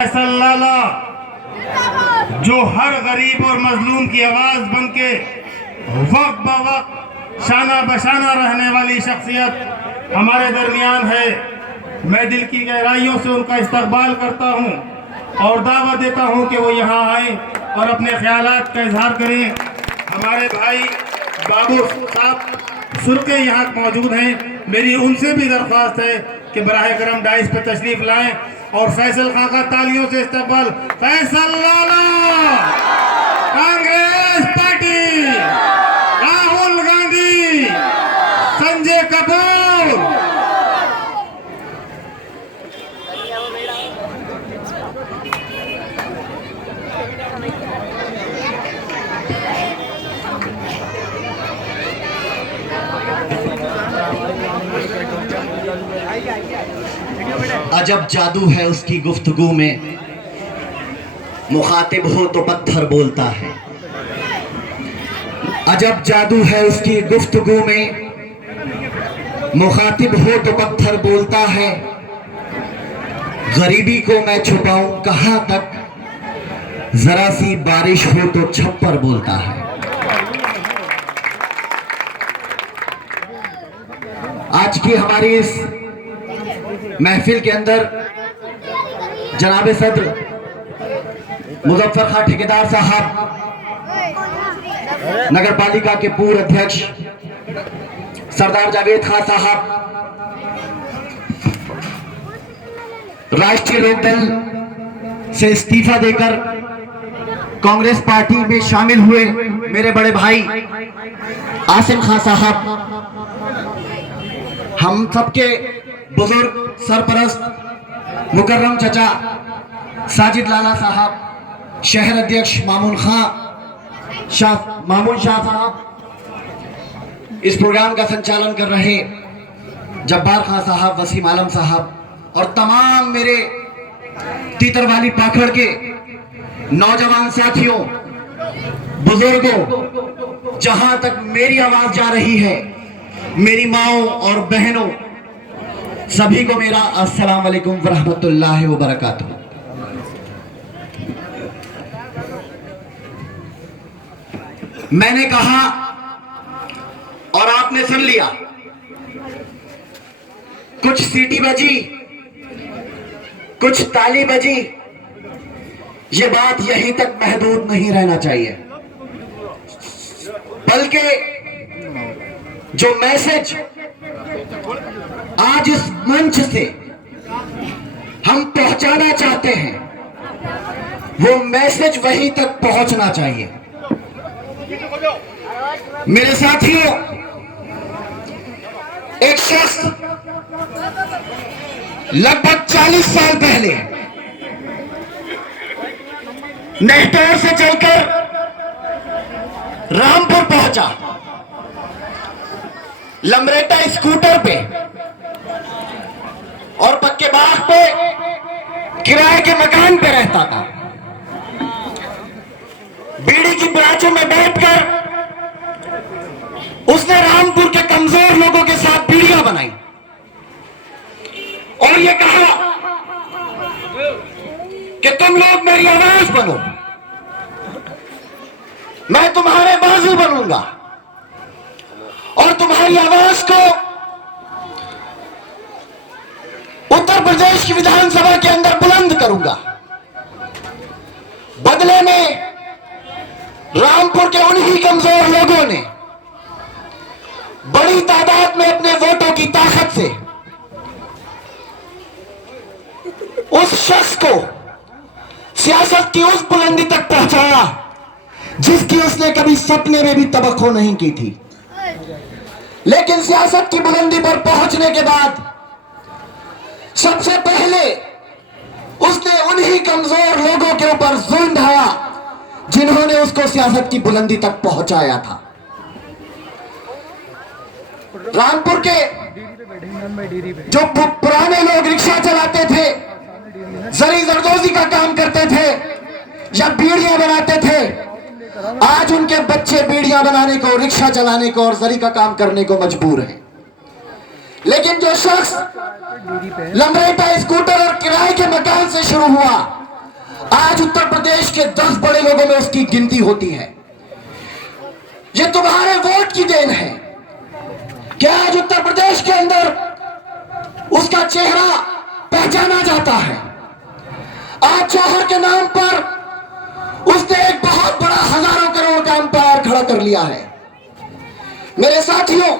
लाला जो हर गरीब और मजलूम की आवाज बनके वक्त ब वक्त शाना बशाना रहने वाली शख्सियत हमारे दरमियान है। मैं दिल की गहराइयों से उनका इस्तकबाल करता हूं और दावत देता हूं कि वो यहाँ आए और अपने ख्यालात का इजहार करें। हमारे भाई बाबू साहब सुर्के यहाँ मौजूद हैं। मेरी उनसे भी दरख्वास्त है कि बराह करम डाइस पे तशरीफ लाएं और फैसल खां का तालियों से इस्तकबाल। फैसल लाला, कांग्रेस पार्टी, राहुल गांधी, संजय कपूर। अजब जादू है उसकी गुफ्तगू में, मुखातिब हो तो पत्थर बोलता है। अजब जादू है उसकी गुफ्तगू में, मुखातिब हो तो पत्थर बोलता है। गरीबी को मैं छुपाऊं कहां तक, जरा सी बारिश हो तो छप्पर बोलता है। आज की हमारी इस महफिल के अंदर जनाब सदर मुजफ्फर खां ठेकेदार साहब, नगर पालिका के पूर्व अध्यक्ष सरदार जावेद खान साहब, राष्ट्रीय लोकदल से इस्तीफा देकर कांग्रेस पार्टी में शामिल हुए मेरे बड़े भाई आसिम खान साहब, हम सबके बुजुर्ग सरपरस्त मुकर्रम चचा साजिद लाला साहब, शहर अध्यक्ष मामून शाह साहब, इस प्रोग्राम का संचालन कर रहे जब्बार खान साहब, वसीम आलम साहब और तमाम मेरे तीतरवाली पाखड़ के नौजवान साथियों, बुजुर्गों, जहां तक मेरी आवाज जा रही है, मेरी माओ और बहनों, सभी को मेरा अस्सलाम वालेकुम वरहमतुल्लाहि वबरकातुहू। मैंने कहा और आपने सुन लिया, कुछ सीटी बजी, कुछ ताली बजी, ये बात यहीं तक महदूद नहीं रहना चाहिए, बल्कि जो मैसेज आज इस मंच से हम पहुंचाना चाहते हैं, वो मैसेज वहीं तक पहुंचना चाहिए। मेरे साथियों, एक शख्स लगभग 40 साल पहले नेहटौर से चलकर रामपुर पहुंचा, लमरेटा स्कूटर पे और पक्के बाग पे किराए के मकान पे रहता था। बीड़ी की ब्रांचों में बैठकर उसने रामपुर के कमजोर लोगों के साथ बीड़ियां बनाई और ये कहा कि तुम लोग मेरी आवाज बनो, मैं तुम्हारे बाजू बनूंगा और तुम्हारी आवाज को उत्तर प्रदेश की विधानसभा के अंदर बुलंद करूंगा। बदले में रामपुर के उन्हीं कमजोर लोगों ने बड़ी तादाद में अपने वोटों की ताकत से उस शख्स को सियासत की उस बुलंदी तक पहुंचाया जिसकी उसने कभी सपने में भी तवक्को नहीं की थी। लेकिन सियासत की बुलंदी पर पहुंचने के बाद सबसे पहले उसने उन्हीं कमजोर लोगों के ऊपर जुल्म ढाया जिन्होंने उसको सियासत की बुलंदी तक पहुंचाया था। रामपुर के जो पुराने लोग रिक्शा चलाते थे, जरी जरदोजी का काम करते थे या बीड़ियां बनाते थे, आज उनके बच्चे बीड़ियां बनाने को, रिक्शा चलाने को और जरी का काम करने को मजबूर हैं। लेकिन जो शख्स लमरेटा स्कूटर और किराए के मकान से शुरू हुआ, आज उत्तर प्रदेश के 10 बड़े लोगों में उसकी गिनती होती है। ये तुम्हारे वोट की देन है कि आज उत्तर प्रदेश के अंदर उसका चेहरा पहचाना जाता है। आज जौहर के नाम पर उसने एक बहुत बड़ा हजारों करोड़ का एम्पायर खड़ा कर लिया है। मेरे साथियों,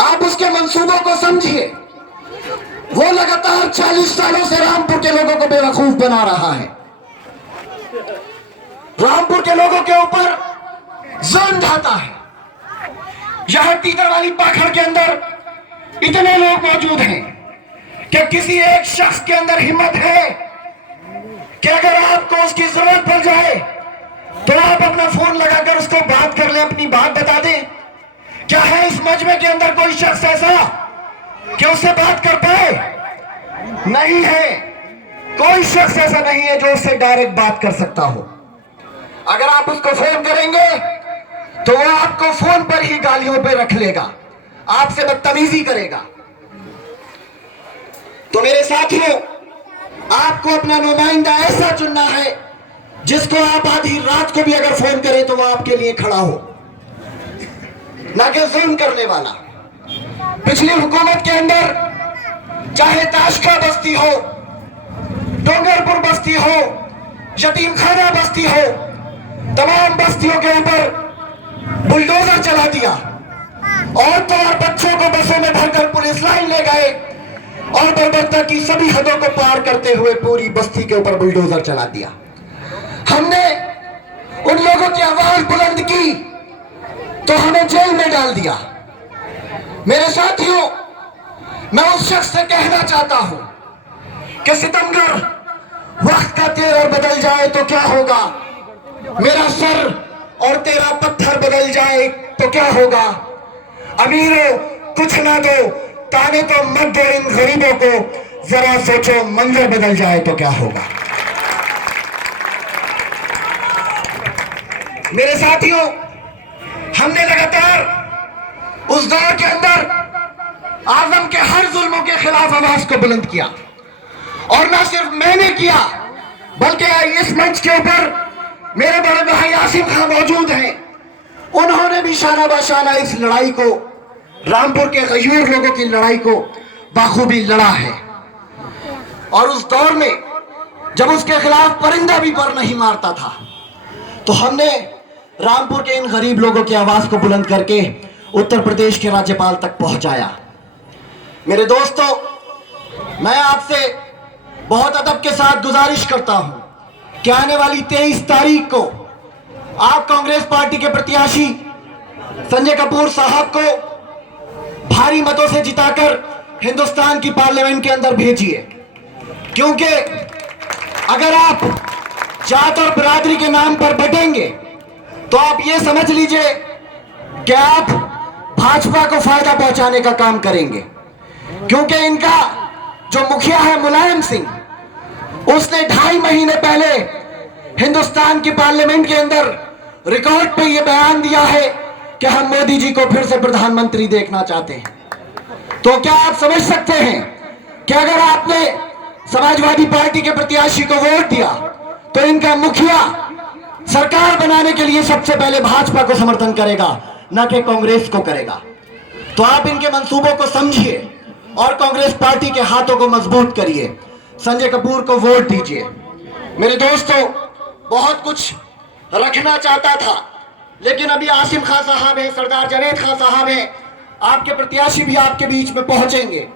आप उसके मंसूबों को समझिए। वो लगातार 40 सालों से रामपुर के लोगों को बेवकूफ बना रहा है। रामपुर के लोगों के ऊपर जुल्म ढाता है। यहां तीतर वाली पाखड़ के अंदर इतने लोग मौजूद हैं कि किसी एक शख्स के अंदर हिम्मत है कि अगर आपको उसकी जरूरत पड़ जाए तो आप अपना फोन लगाकर उसको बात कर ले, अपनी बात बता दें। क्या है इस मजमे के अंदर कोई शख्स ऐसा कि उससे बात कर पाए? नहीं है। कोई शख्स ऐसा नहीं है जो उससे डायरेक्ट बात कर सकता हो। अगर आप उसको फोन करेंगे तो वो आपको फोन पर ही गालियों पे रख लेगा, आपसे बदतमीजी करेगा। तो मेरे साथियों, आपको अपना नुमाइंदा ऐसा चुनना है जिसको आप आधी रात को भी अगर फोन करें तो वो आपके लिए खड़ा हो, ना कि जुल्म करने वाला। पिछली हुकूमत के अंदर चाहे ताशका बस्ती हो, डोंगरपुर बस्ती हो, यतीम खाना बस्ती हो, तमाम बस्तियों के ऊपर बुलडोजर चला दिया। औरतों और बच्चों को बसों में भरकर पुलिस लाइन ले गए और बर्बरता की सभी हदों को पार करते हुए पूरी बस्ती के ऊपर बुलडोजर चला दिया। हमने उन लोगों की आवाज बुलंद की तो हमें जेल में डाल दिया। मेरे साथियों, मैं उस शख्स से कहना चाहता हूं कि सितमगर, वक्त का तेवर बदल जाए तो क्या होगा? मेरा सर और तेरा पत्थर बदल जाए तो क्या होगा? अमीरों कुछ ना दो, ताने तो मत दो इन गरीबों को, जरा सोचो मंजर बदल जाए तो क्या होगा? मेरे साथियों, हमने लगातार उस दौर के अंदर आजम के हर जुल्मों के खिलाफ आवाज को बुलंद किया। और ना सिर्फ मैंने किया बल्कि इस मंच के ऊपर मेरे बड़े भाई आसिम खान मौजूद हैं। उन्होंने भी शाना बशाना इस लड़ाई को, रामपुर के गयूर लोगों की लड़ाई को बाखूबी लड़ा है। और उस दौर में जब उसके खिलाफ परिंदा भी पर नहीं मारता था तो हमने रामपुर के इन गरीब लोगों की आवाज को बुलंद करके उत्तर प्रदेश के राज्यपाल तक पहुंचाया। मेरे दोस्तों, मैं आपसे बहुत अदब के साथ गुजारिश करता हूं कि आने वाली 23 तारीख को आप कांग्रेस पार्टी के प्रत्याशी संजय कपूर साहब को भारी मतों से जिताकर हिंदुस्तान की पार्लियामेंट के अंदर भेजिए। क्योंकि अगर आप जात और बिरादरी के नाम पर बटेंगे तो आप ये समझ लीजिए कि आप भाजपा को फायदा पहुंचाने का काम करेंगे। क्योंकि इनका जो मुखिया है मुलायम सिंह, उसने 2.5 महीने पहले हिंदुस्तान की पार्लियामेंट के अंदर रिकॉर्ड पे यह बयान दिया है कि हम मोदी जी को फिर से प्रधानमंत्री देखना चाहते हैं। तो क्या आप समझ सकते हैं कि अगर आपने समाजवादी पार्टी के प्रत्याशी को वोट दिया तो इनका मुखिया सरकार बनाने के लिए सबसे पहले भाजपा को समर्थन करेगा, न कि कांग्रेस को करेगा। तो आप इनके मंसूबों को समझिए और कांग्रेस पार्टी के हाथों को मजबूत करिए। संजय कपूर को वोट दीजिए। मेरे दोस्तों, बहुत कुछ रखना चाहता था लेकिन अभी आसिम खान साहब हैं, सरदार जवेद खान साहब हैं, आपके प्रत्याशी भी आपके बीच में पहुंचेंगे।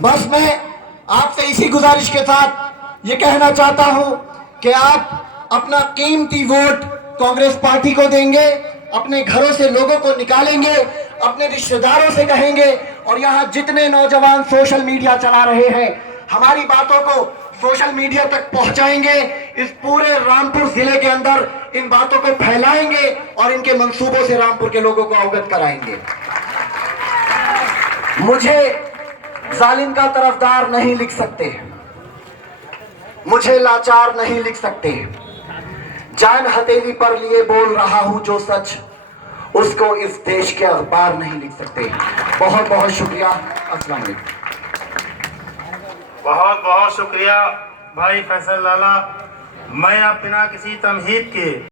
बस मैं आपसे इसी गुजारिश के साथ ये कहना चाहता हूं कि आप अपना कीमती वोट कांग्रेस पार्टी को देंगे, अपने घरों से लोगों को निकालेंगे, अपने रिश्तेदारों से कहेंगे और यहाँ जितने नौजवान सोशल मीडिया चला रहे हैं हमारी बातों को सोशल मीडिया तक पहुंचाएंगे। इस पूरे रामपुर जिले के अंदर इन बातों को फैलाएंगे और इनके मंसूबों से रामपुर के लोगों को अवगत कराएंगे। मुझे जालिम का तरफदार नहीं लिख सकते, मुझे लाचार नहीं लिख सकते। जान हथेली पर लिए बोल रहा हूं जो सच, उसको इस देश के अखबार नहीं लिख सकते। बहुत बहुत शुक्रिया। अस्सलाम वालेकुम। बहुत बहुत शुक्रिया भाई फैसल लाला, मैं अब बिना किसी तमहीद के